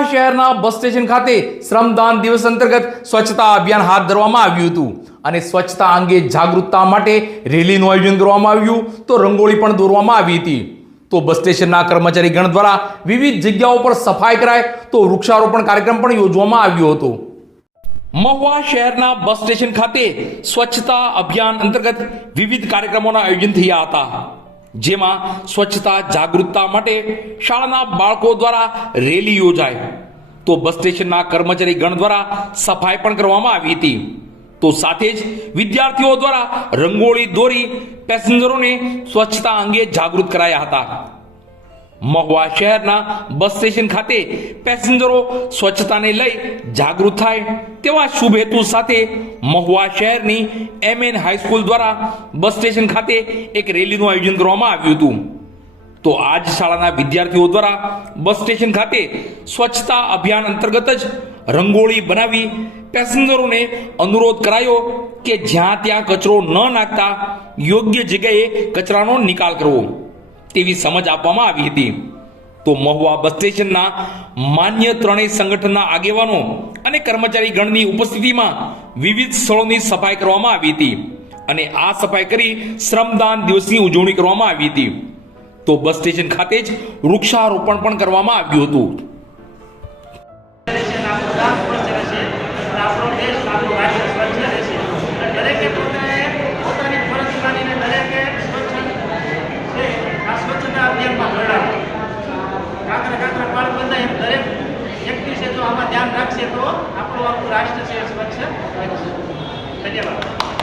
શહેરના bus station ખાતે શ્રમદાન દિવસ અંતર્ગત સ્વચ્છતા અભિયાન હાથ ધરવામાં આવ્યું હતું. અને સ્વચ્છતા અંગે જાગૃતતા માટે રેલીનું આયોજન કરવામાં આવ્યું. તો રંગોળી પણ દોરવામાં આવી હતી. તો બસ સ્ટેશનના કર્મચારી ગણ દ્વારા વિવિધ જગ્યાઓ પર સફાઈ કરાય તો વૃક્ષારોપણ કાર્યક્રમ પણ યોજવામાં આવ્યો હતો. મહુવા શહેરના બસ સ્ટેશન ખાતે સ્વચ્છતા અભિયાન અંતર્ગત વિવિધ કાર્યક્રમોના આયોજન થયા હતા. જેમાં સ્વચ્છતા, જાગૃતતા માટે શાળાના બાળકો દ્વારા રેલી યોજાય. તો બસ સ્ટેશનના કર્મચારી ગણ દ્વારા સફાઈ પણ કરવામાં આવી હતી. તો સાથે જ વિદ્યાર્થીઓ દ્વારા રંગોળી દોરી પેસેન્જરોને સ્વચ્છતા અંગે જાગૃત કરાયા હતા. મહુવા શહેરના બસ સ્ટેશન ખાતે પેસેન્જરો સ્વચ્છતાને લઈ જાગૃત થાય તેવા શુભ હેતુ સાથે મહુવા શહેરની એમએન હાઈસ્કૂલ દ્વારા બસ સ્ટેશન ખાતે એક રેલીનું આયોજન કરવામાં આવ્યું હતું. તો આજ શાળાના વિદ્યાર્થીઓ દ્વારા બસ સ્ટેશન ખાતે સ્વચ્છતા અભિયાન અંતર્ગત જ રંગોળી બનાવી પેસેન્જરોને અનુરોધ કરાયો કે જ્યાં ત્યાં કચરો ન નાખતા યોગ્ય જગ્યાએ કચરાનો નિકાલ કરવો. તેવી સમજ આપવામાં આવી હતી. તો મહુવા બસ સ્ટેશનના માન્ય ત્રણેય સંગઠનના આગેવાનો અને કર્મચારી ગણની ઉપસ્થિતિમાં વિવિધ સ્થળોની સફાઈ કરવામાં આવી હતી અને આ સફાઈ કરી શ્રમદાન દિવસની ઉજવણી કરવામાં આવી હતી. તો બસ સ્ટેશન ખાતે જ વૃક્ષારોપણ પણ કરવામાં આવ્યું હતું. પાળ એમ દરેક વ્યક્તિ છે જો આમાં ધ્યાન રાખશે તો આપણું આખું રાષ્ટ્ર છે સ્વચ્છ ધન્યવાદ.